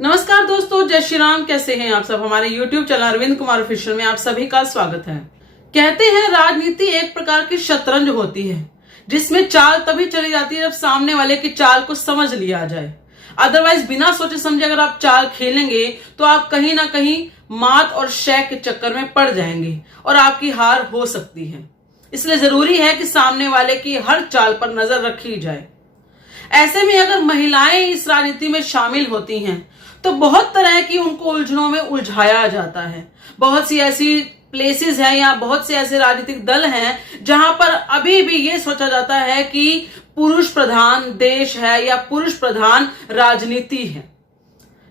नमस्कार दोस्तों, जय श्री राम। कैसे हैं आप सब। हमारे YouTube channel Arvind Kumar official में आप सभी का स्वागत है। कहते हैं राजनीति एक प्रकार की शतरंज होती है जिसमें चाल तभी चली जाती है जब सामने वाले की चाल को समझ लिया जाए। अदरवाइज बिना सोचे समझे अगर आप चाल खेलेंगे तो आप कहीं ना कहीं मात और शय के चक्कर में पड़ जाएंगे और आपकी हार हो सकती है। इसलिए जरूरी है कि सामने वाले की हर चाल पर नजर रखी जाए। ऐसे में अगर महिलाएं इस राजनीति में शामिल होती हैं तो बहुत तरह की उनको उलझनों में उलझाया जाता है। बहुत सी ऐसी प्लेसेस हैं या बहुत से ऐसे राजनीतिक दल हैं जहां पर अभी भी ये सोचा जाता है कि पुरुष प्रधान देश है या पुरुष प्रधान राजनीति है,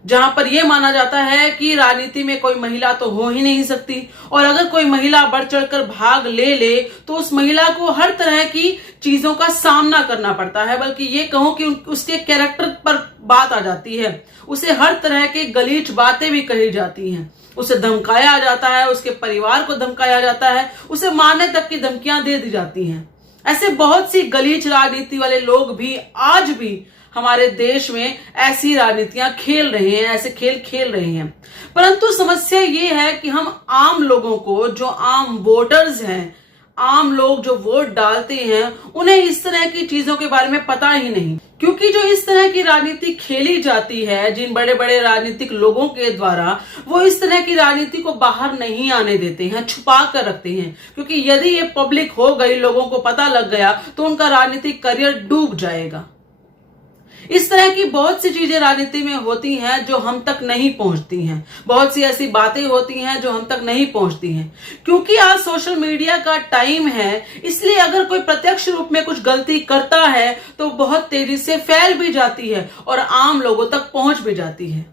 जहां पर यह माना जाता है कि राजनीति में कोई महिला तो हो ही नहीं सकती और अगर कोई महिला बढ़ चढ़कर भाग ले तो उस महिला को हर तरह की चीजों का सामना करना पड़ता है। बल्कि ये कहूं कि उसके कैरेक्टर पर बात आ जाती है, उसे हर तरह के गलीच बातें भी कही जाती हैं, उसे धमकाया जाता है, उसके परिवार को धमकाया जाता है, उसे मारने तक की धमकियां दे दी जाती हैं। ऐसे बहुत सी गलीच राजनीति वाले लोग भी आज भी हमारे देश में ऐसी राजनीतियां खेल रहे हैं, ऐसे खेल खेल रहे हैं। परंतु समस्या ये है कि हम आम लोगों को, जो आम वोटर्स हैं, आम लोग जो वोट डालते हैं, उन्हें इस तरह की चीजों के बारे में पता ही नहीं। क्योंकि जो इस तरह की राजनीति खेली जाती है जिन बड़े बड़े राजनीतिक लोगों के द्वारा, वो इस तरह की राजनीति को बाहर नहीं आने देते हैं, छुपा कर रखते हैं। क्योंकि यदि ये पब्लिक हो गई, लोगों को पता लग गया, तो उनका राजनीतिक करियर डूब जाएगा। इस तरह की बहुत सी चीजें राजनीति में होती हैं जो हम तक नहीं पहुंचती हैं। बहुत सी ऐसी बातें होती हैं जो हम तक नहीं पहुंचती हैं। क्योंकि आज सोशल मीडिया का टाइम है, इसलिए अगर कोई प्रत्यक्ष रूप में कुछ गलती करता है तो बहुत तेजी से फैल भी जाती है और आम लोगों तक पहुंच भी जाती है।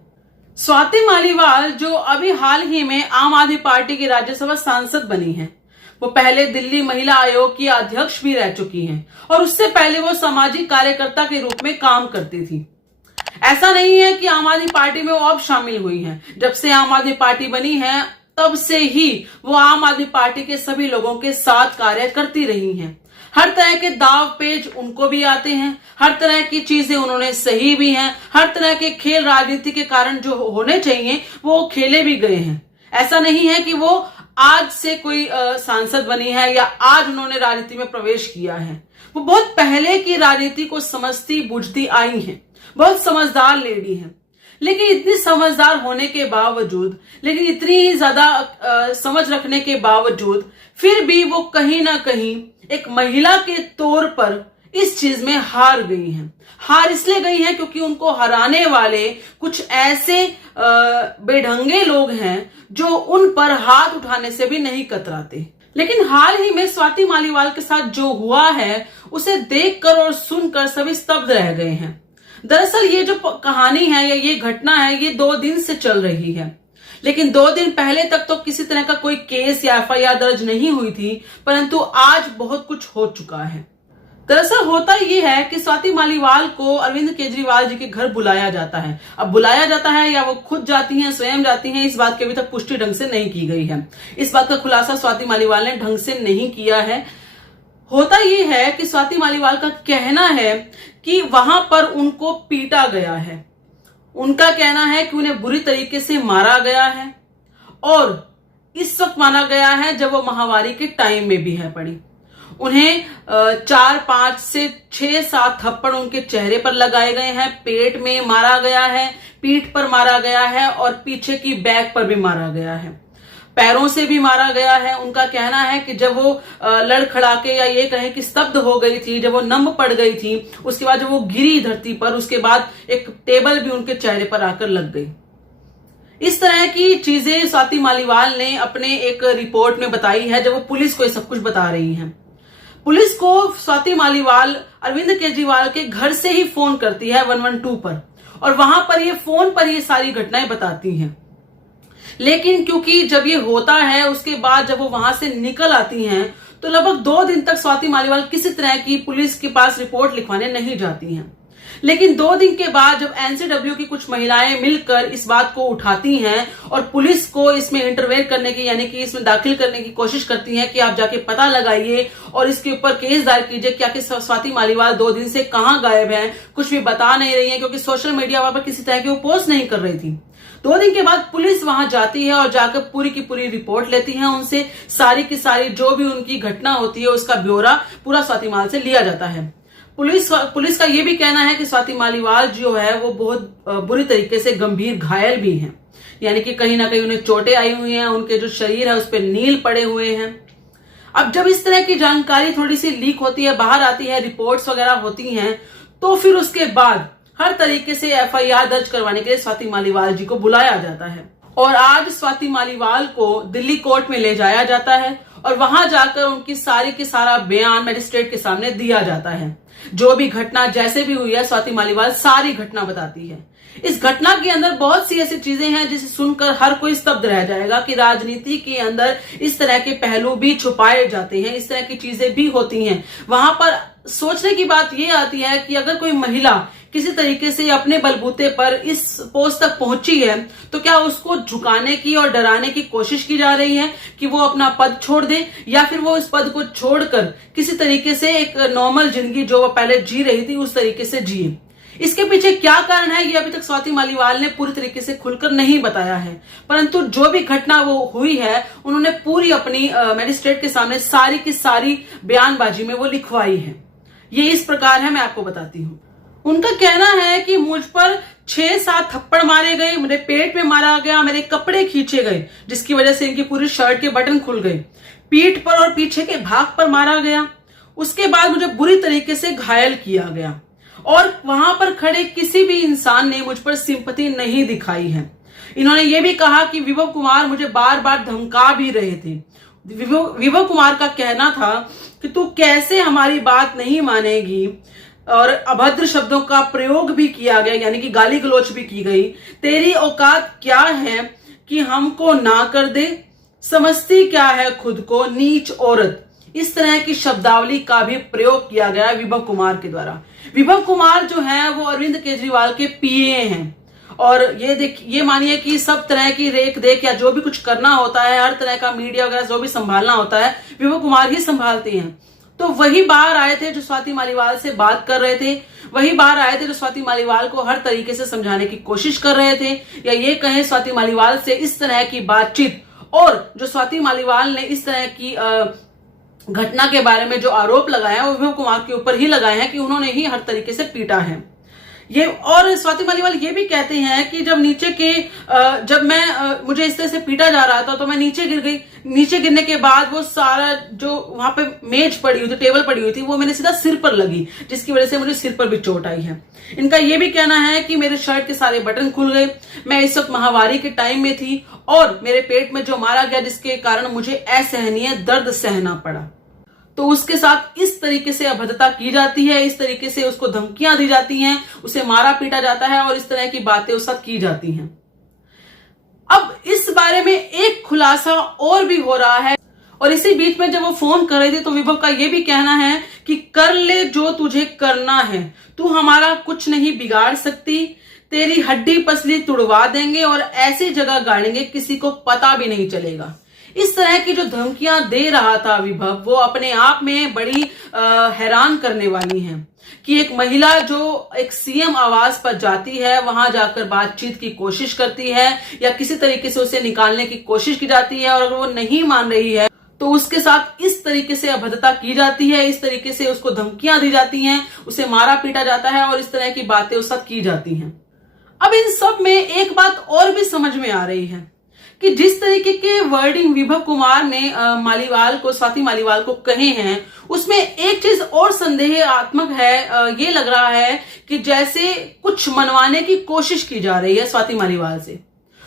स्वाति मालीवाल, जो अभी हाल ही में आम आदमी पार्टी की राज्यसभा सांसद बनी है, वो पहले दिल्ली महिला आयोग की अध्यक्ष भी रह चुकी हैं और उससे पहले वो सामाजिक कार्यकर्ता के रूप में काम करती थी। ऐसा नहीं है कि आम आदमी पार्टी में वो अब शामिल हुई हैं। जब से आम आदमी पार्टी बनी है तब से ही वो आम आदमी पार्टी के सभी लोगों के साथ कार्य करती रही हैं। हर तरह के दाव पेच उनको भी आते हैं, हर तरह की चीजें उन्होंने सही भी हैं, हर तरह के खेल राजनीति के कारण जो होने चाहिए वो खेले भी गए हैं। ऐसा नहीं है कि वो आज से कोई सांसद बनी है या आज उन्होंने राजनीति में प्रवेश किया है। वो बहुत पहले की राजनीति को समझती बुझती आई हैं, बहुत समझदार लेडी हैं। लेकिन इतनी समझदार होने के बावजूद, लेकिन इतनी ही ज्यादा समझ रखने के बावजूद फिर भी वो कहीं ना कहीं एक महिला के तौर पर इस चीज में हार गई हैं। हार इसलिए गई हैं क्योंकि उनको हराने वाले कुछ ऐसे बेढंगे लोग हैं जो उन पर हाथ उठाने से भी नहीं कतराते। लेकिन हाल ही में स्वाति मालीवाल के साथ जो हुआ है उसे देखकर और सुनकर सभी स्तब्ध रह गए हैं। दरअसल ये जो कहानी है या ये घटना है, ये 2 दिन से चल रही है। लेकिन 2 दिन पहले तक तो किसी तरह का कोई केस या FIR दर्ज नहीं हुई थी, परंतु आज बहुत कुछ हो चुका है। दरअसल होता यह है कि स्वाति मालीवाल को अरविंद केजरीवाल जी के घर बुलाया जाता है। अब बुलाया जाता है या वो खुद जाती हैं, स्वयं जाती हैं, इस बात की अभी तक पुष्टि ढंग से नहीं की गई है। इस बात का खुलासा स्वाति मालीवाल ने ढंग से नहीं किया है। होता यह है कि स्वाति मालीवाल का कहना है कि वहां पर उनको पीटा गया है। उनका कहना है कि उन्हें बुरी तरीके से मारा गया है और इस वक्त माना गया है जब वो महामारी के टाइम में भी है पड़ी। उन्हें 4, 5 से 6, 7 थप्पड़ उनके चेहरे पर लगाए गए हैं, पेट में मारा गया है, पीठ पर मारा गया है और पीछे की बैक पर भी मारा गया है, पैरों से भी मारा गया है। उनका कहना है कि जब वो लड़खड़ा के या ये कहें कि स्तब्ध हो गई थी, जब वो नम पड़ गई थी, उसके बाद जब वो गिरी धरती पर, उसके बाद एक टेबल भी उनके चेहरे पर आकर लग गई। इस तरह की चीजें स्वाति मालीवाल ने अपने एक रिपोर्ट में बताई है जब वो पुलिस को ये सब कुछ बता रही हैं। पुलिस को स्वाति मालीवाल अरविंद केजरीवाल के घर से ही फोन करती है 112 पर और वहां पर ये फोन पर ये सारी घटनाएं बताती हैं। लेकिन क्योंकि जब ये होता है उसके बाद जब वो वहां से निकल आती हैं तो लगभग 2 दिन तक स्वाति मालीवाल किसी तरह की पुलिस के पास रिपोर्ट लिखवाने नहीं जाती हैं। लेकिन 2 दिन के बाद जब एनसीडब्ल्यू की कुछ महिलाएं मिलकर इस बात को उठाती हैं और पुलिस को इसमें इंटरवेन करने की यानी कि इसमें दाखिल करने की कोशिश करती हैं कि आप जाके पता लगाइए और इसके ऊपर केस दायर कीजिए कि आखिर स्वाति मालीवाल 2 दिन से कहां गायब हैं, कुछ भी बता नहीं रही है, क्योंकि सोशल मीडिया पर किसी तरह की वो पोस्ट नहीं कर रही थी। 2 दिन के बाद पुलिस वहां जाती है और जाकर पूरी की पूरी रिपोर्ट लेती है उनसे, सारी की सारी जो भी उनकी घटना होती है उसका ब्यौरा पूरा स्वाति माल से लिया जाता है। पुलिस का यह भी कहना है कि स्वाति मालीवाल जो है वो बहुत बुरी तरीके से गंभीर घायल भी हैं, यानी कि कहीं ना कहीं उन्हें चोटें आई हुई हैं, उनके जो शरीर है उस पर नील पड़े हुए हैं। अब जब इस तरह की जानकारी थोड़ी सी लीक होती है, बाहर आती है, रिपोर्ट्स वगैरह होती हैं, तो फिर उसके बाद हर तरीके से एफआईआर दर्ज करवाने के लिए स्वाति मालीवाल जी को बुलाया जाता है और आज स्वाति मालीवाल को दिल्ली कोर्ट में ले जाया जाता है और वहां जाकर उनकी सारी की सारा बयान मजिस्ट्रेट के सामने दिया जाता है। जो भी घटना जैसे भी हुई है, स्वाति मालीवाल सारी घटना बताती है। इस घटना के अंदर बहुत सी ऐसी चीजें हैं जिसे सुनकर हर कोई स्तब्ध रह जाएगा कि राजनीति के अंदर इस तरह के पहलू भी छुपाए जाते हैं, इस तरह की चीजें भी होती हैं। वहां पर सोचने की बात यह आती है कि अगर कोई महिला किसी तरीके से अपने बलबूते पर इस पोस्ट तक पहुंची है तो क्या उसको झुकाने की और डराने की कोशिश की जा रही है कि वो अपना पद छोड़ दे, या फिर वो इस पद को छोड़कर किसी तरीके से एक नॉर्मल जिंदगी जो वो पहले जी रही थी उस तरीके से जिए। इसके पीछे क्या कारण है ये अभी तक स्वाति मालीवाल ने पूरी तरीके से खुलकर नहीं बताया है, परंतु जो भी घटना वो हुई है उन्होंने पूरी अपनी मजिस्ट्रेट के सामने सारी की सारी बयानबाजी में वो लिखवाई है। ये इस प्रकार है, मैं आपको बताती हूँ। उनका कहना है कि मुझ पर 6-7 थप्पड़ मारे गए, मेरे पेट में मारा गया, मेरे कपड़े खींचे गए जिसकी वजह से इनकी पूरी शर्ट के बटन खुल गए, पीठ पर और पीछे के भाग पर मारा गया, उसके बाद मुझे बुरी तरीके से घायल किया गया और वहां पर खड़े किसी भी इंसान ने मुझ पर सिंपैथी नहीं दिखाई है। इन्होंने ये भी कहा कि विभव कुमार मुझे बार बार धमका भी रहे थे। विभव कुमार का कहना था कि तू कैसे हमारी बात नहीं मानेगी, और अभद्र शब्दों का प्रयोग भी किया गया, यानी कि गाली गलौच भी की गई। तेरी औकात क्या है कि हमको ना कर दे, समझती क्या है खुद को नीच औरत। इस तरह की शब्दावली का भी प्रयोग किया गया विभव कुमार के द्वारा। विभव कुमार जो है वो अरविंद केजरीवाल के पीए हैं और ये मानिए कि सब तरह की रेख देख या जो भी कुछ करना होता है, हर तरह का मीडिया वगैरह जो भी संभालना होता है विभव कुमार ही संभालते हैं। तो वही बाहर आए थे जो स्वाति मालीवाल से बात कर रहे थे, वही बाहर आए थे जो स्वाति मालीवाल को हर तरीके से समझाने की कोशिश कर रहे थे, या ये कहें स्वाति मालीवाल से इस तरह की बातचीत, और जो स्वाति मालीवाल ने इस तरह की घटना के बारे में जो आरोप लगाए हैं वो विभव कुमार के ऊपर ही लगाए हैं कि उन्होंने ही हर तरीके से पीटा है ये। और स्वाति मालीवाल ये भी कहते हैं कि जब मुझे इस तरह से पीटा जा रहा था तो मैं नीचे गिर गई, नीचे गिरने के बाद वो सारा जो वहां पे मेज पड़ी हुई थी, टेबल पड़ी हुई थी, वो मेरे सीधा सिर पर लगी जिसकी वजह से मुझे सिर पर भी चोट आई है। इनका ये भी कहना है कि मेरे शर्ट के सारे बटन खुल गए, मैं इस वक्त महावारी के टाइम में थी और मेरे पेट में जो मारा गया जिसके कारण मुझे असहनीय दर्द सहना पड़ा। तो उसके साथ इस तरीके से अभद्रता की जाती है, इस तरीके से उसको धमकियां दी जाती हैं, उसे मारा पीटा जाता है और इस तरह की बातें उस साथ की जाती हैं। अब इस बारे में एक खुलासा और भी हो रहा है, और इसी बीच में जब वो फोन कर रहे थे तो विभव का ये भी कहना है कि कर ले जो तुझे करना है, तू हमारा कुछ नहीं बिगाड़ सकती, तेरी हड्डी पसली तुड़वा देंगे और ऐसी जगह गाड़ेंगे किसी को पता भी नहीं चलेगा। इस तरह की जो धमकियां दे रहा था विभव, वो अपने आप में बड़ी हैरान करने वाली हैं कि एक महिला जो एक सीएम आवास पर जाती है, वहां जाकर बातचीत की कोशिश करती है या किसी तरीके से उसे निकालने की कोशिश की जाती है, और अगर वो नहीं मान रही है तो उसके साथ इस तरीके से अभद्रता की जाती है, इस तरीके से उसको धमकियां दी जाती हैं, उसे मारा पीटा जाता है और इस तरह की बातें उस साथ की जाती हैं। अब इन सब में एक बात और भी समझ में आ रही है कि जिस तरीके के वर्डिंग विभव कुमार ने स्वाति मालीवाल को कहे हैं, उसमें एक चीज और संदेहात्मक है। ये लग रहा है कि जैसे कुछ मनवाने की कोशिश की जा रही है स्वाति मालीवाल से,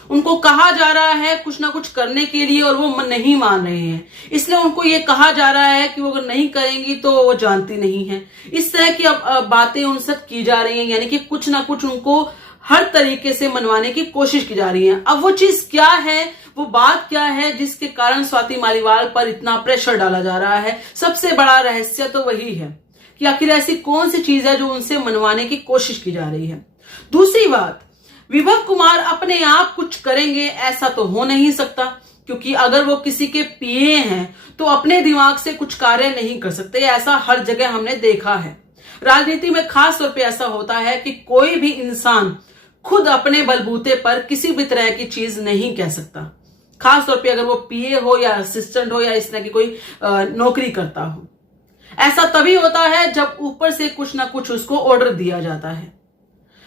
उनको कहा जा रहा है कुछ ना कुछ करने के लिए और वो नहीं मान रहे हैं, इसलिए उनको ये कहा जा रहा है कि वो अगर नहीं करेंगी तो वो जानती नहीं है। इस तरह की बातें उनसे की जा रही हैं, यानी कि कुछ ना कुछ उनको हर तरीके से मनवाने की कोशिश की जा रही है। अब वो चीज क्या है, वो बात क्या है जिसके कारण स्वाति मालीवाल पर इतना प्रेशर डाला जा रहा है, सबसे बड़ा रहस्य तो वही है कि आखिर ऐसी कौन सी चीज है जो उनसे मनवाने की कोशिश की जा रही है। दूसरी बात, विभव कुमार अपने आप कुछ करेंगे ऐसा तो हो नहीं सकता, क्योंकि अगर वो किसी के पीए हैं तो अपने दिमाग से कुछ कार्य नहीं कर सकते। ऐसा हर जगह हमने देखा है। राजनीति में खास तौर पे ऐसा होता है कि कोई भी इंसान खुद अपने बलबूते पर किसी भी तरह की चीज नहीं कह सकता, खास तौर पे अगर वो पीए हो या असिस्टेंट हो या इस तरह की कोई नौकरी करता हो। ऐसा तभी होता है जब ऊपर से कुछ ना कुछ उसको ऑर्डर दिया जाता है।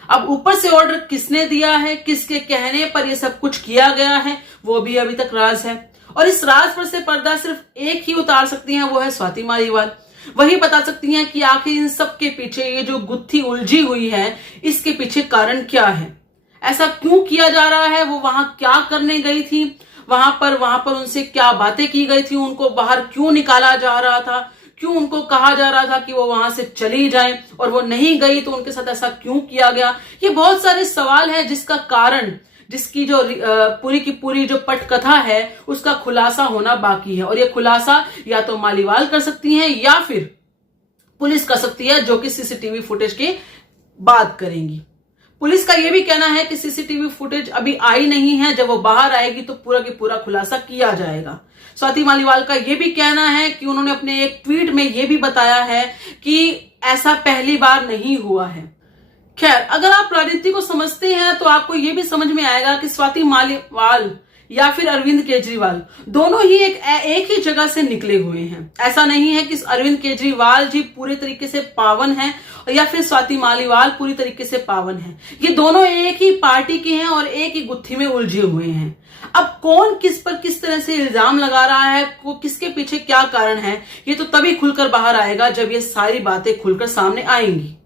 अब ऊपर से ऑर्डर किसने दिया है, किसके कहने पर यह सब कुछ किया गया है, वो भी अभी तक राज है। और इस राज पर से पर्दा सिर्फ एक ही उतार सकती हैं, वो है स्वाति मालीवाल। वही बता सकती हैं कि आखिर इन सब के पीछे ये जो गुत्थी उलझी हुई है, इसके पीछे कारण क्या है, ऐसा क्यों किया जा रहा है, वो वहां क्या करने गई थी, वहां पर उनसे क्या बातें की गई थी, उनको बाहर क्यों निकाला जा रहा था, क्यों उनको कहा जा रहा था कि वो वहां से चली जाएं और वो नहीं गई तो उनके साथ ऐसा क्यों किया गया। ये बहुत सारे सवाल है जिसका कारण, जिसकी जो पूरी की पूरी जो पटकथा है उसका खुलासा होना बाकी है। और ये खुलासा या तो मालीवाल कर सकती हैं या फिर पुलिस कर सकती है, जो कि सीसीटीवी फुटेज की बात करेंगी। पुलिस का यह भी कहना है कि सीसीटीवी फुटेज अभी आई नहीं है, जब वो बाहर आएगी तो पूरा की पूरा खुलासा किया जाएगा। स्वाति मालीवाल का यह भी कहना है कि उन्होंने अपने एक ट्वीट में यह भी बताया है कि ऐसा पहली बार नहीं हुआ है। खैर, अगर आप राजनीति को समझते हैं तो आपको यह भी समझ में आएगा कि स्वाति मालीवाल या फिर अरविंद केजरीवाल दोनों ही एक ही जगह से निकले हुए हैं। ऐसा नहीं है कि अरविंद केजरीवाल जी पूरे तरीके से पावन हैं या फिर स्वाति मालीवाल पूरी तरीके से पावन हैं। ये दोनों एक ही पार्टी के हैं और एक ही गुत्थी में उलझे हुए हैं। अब कौन किस पर किस तरह से इल्जाम लगा रहा है, को किसके पीछे क्या कारण है, ये तो तभी खुलकर बाहर आएगा जब ये सारी बातें खुलकर सामने आएंगी।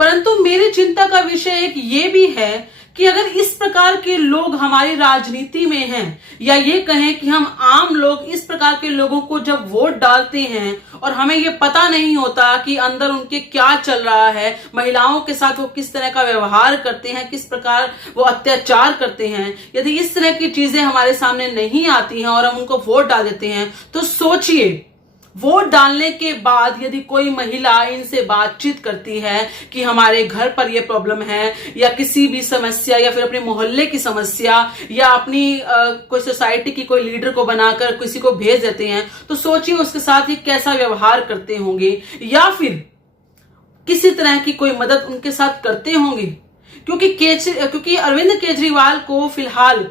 परंतु मेरी चिंता का विषय एक ये भी है कि अगर इस प्रकार के लोग हमारी राजनीति में हैं, या ये कहें कि हम आम लोग इस प्रकार के लोगों को जब वोट डालते हैं और हमें ये पता नहीं होता कि अंदर उनके क्या चल रहा है, महिलाओं के साथ वो किस तरह का व्यवहार करते हैं, किस प्रकार वो अत्याचार करते हैं, यदि इस तरह की चीजें हमारे सामने नहीं आती हैं और हम उनको वोट डाल देते हैं, तो सोचिए वोट डालने के बाद यदि कोई महिला इनसे बातचीत करती है कि हमारे घर पर यह प्रॉब्लम है, या किसी भी समस्या, या फिर अपने मोहल्ले की समस्या, या अपनी कोई सोसाइटी की कोई लीडर को बनाकर किसी को भेज देते हैं, तो सोचिए उसके साथ ही कैसा व्यवहार करते होंगे, या फिर किसी तरह की कोई मदद उनके साथ करते होंगे। क्योंकि अरविंद केजरीवाल को फिलहाल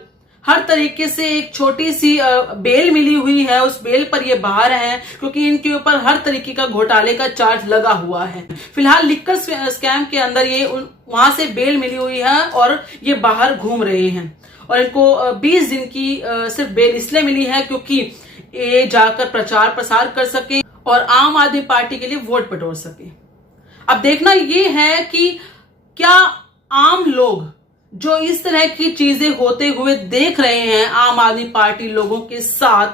हर तरीके से एक छोटी सी बेल मिली हुई है, उस बेल पर ये बाहर हैं, क्योंकि इनके ऊपर हर तरीके का घोटाले का चार्ज लगा हुआ है। फिलहाल लिक्कर स्कैम के अंदर ये वहां से बेल मिली हुई है और ये बाहर घूम रहे हैं। और इनको 20 दिन की सिर्फ बेल इसलिए मिली है क्योंकि ये जाकर प्रचार प्रसार कर सके और आम आदमी पार्टी के लिए वोट बटोर सके। अब देखना ये है कि क्या आम लोग जो इस तरह की चीजें होते हुए देख रहे हैं आम आदमी पार्टी लोगों के साथ,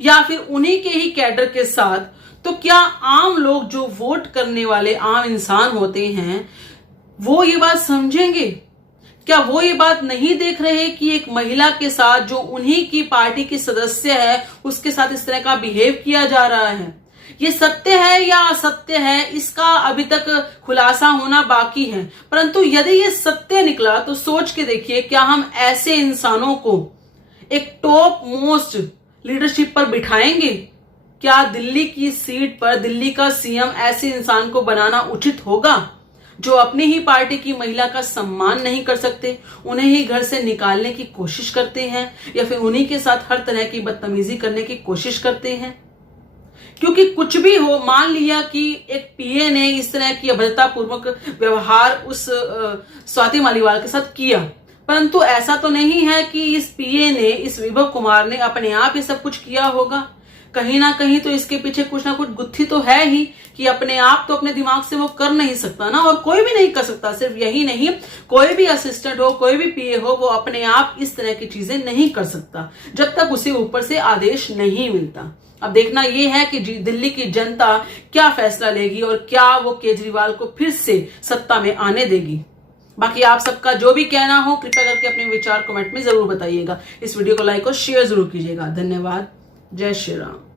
या फिर उन्हीं के ही कैडर के साथ, तो क्या आम लोग जो वोट करने वाले आम इंसान होते हैं वो ये बात समझेंगे? क्या वो ये बात नहीं देख रहे कि एक महिला के साथ जो उन्हीं की पार्टी की सदस्य है उसके साथ इस तरह का बिहेव किया जा रहा है? ये सत्य है या असत्य है, इसका अभी तक खुलासा होना बाकी है। परंतु यदि ये सत्य निकला तो सोच के देखिए, क्या हम ऐसे इंसानों को एक टॉप मोस्ट लीडरशिप पर बिठाएंगे? क्या दिल्ली की सीट पर दिल्ली का सीएम ऐसे इंसान को बनाना उचित होगा जो अपनी ही पार्टी की महिला का सम्मान नहीं कर सकते, उन्हें ही घर से निकालने की कोशिश करते हैं, या फिर उन्हीं के साथ हर तरह की बदतमीजी करने की कोशिश करते हैं? क्योंकि कुछ भी हो, मान लिया कि एक पीए ने इस तरह की अभद्रतापूर्वक व्यवहार उस स्वाति मालीवाल के साथ किया, परंतु ऐसा तो नहीं है कि इस पीए ने, इस विभव कुमार ने अपने आप ये सब कुछ किया होगा। कहीं ना कहीं तो इसके पीछे कुछ ना कुछ गुत्थी तो है ही कि अपने आप तो अपने दिमाग से वो कर नहीं सकता ना, और कोई भी नहीं कर सकता। सिर्फ यही नहीं, कोई भी असिस्टेंट हो, कोई भी पीए हो, वो अपने आप इस तरह की चीजें नहीं कर सकता जब तक उसे ऊपर से आदेश नहीं मिलता। अब देखना यह है कि दिल्ली की जनता क्या फैसला लेगी और क्या वो केजरीवाल को फिर से सत्ता में आने देगी। बाकी आप सबका जो भी कहना हो कृपया करके अपने विचार कमेंट में जरूर बताइएगा। इस वीडियो को लाइक और शेयर जरूर कीजिएगा। धन्यवाद। जय श्री राम।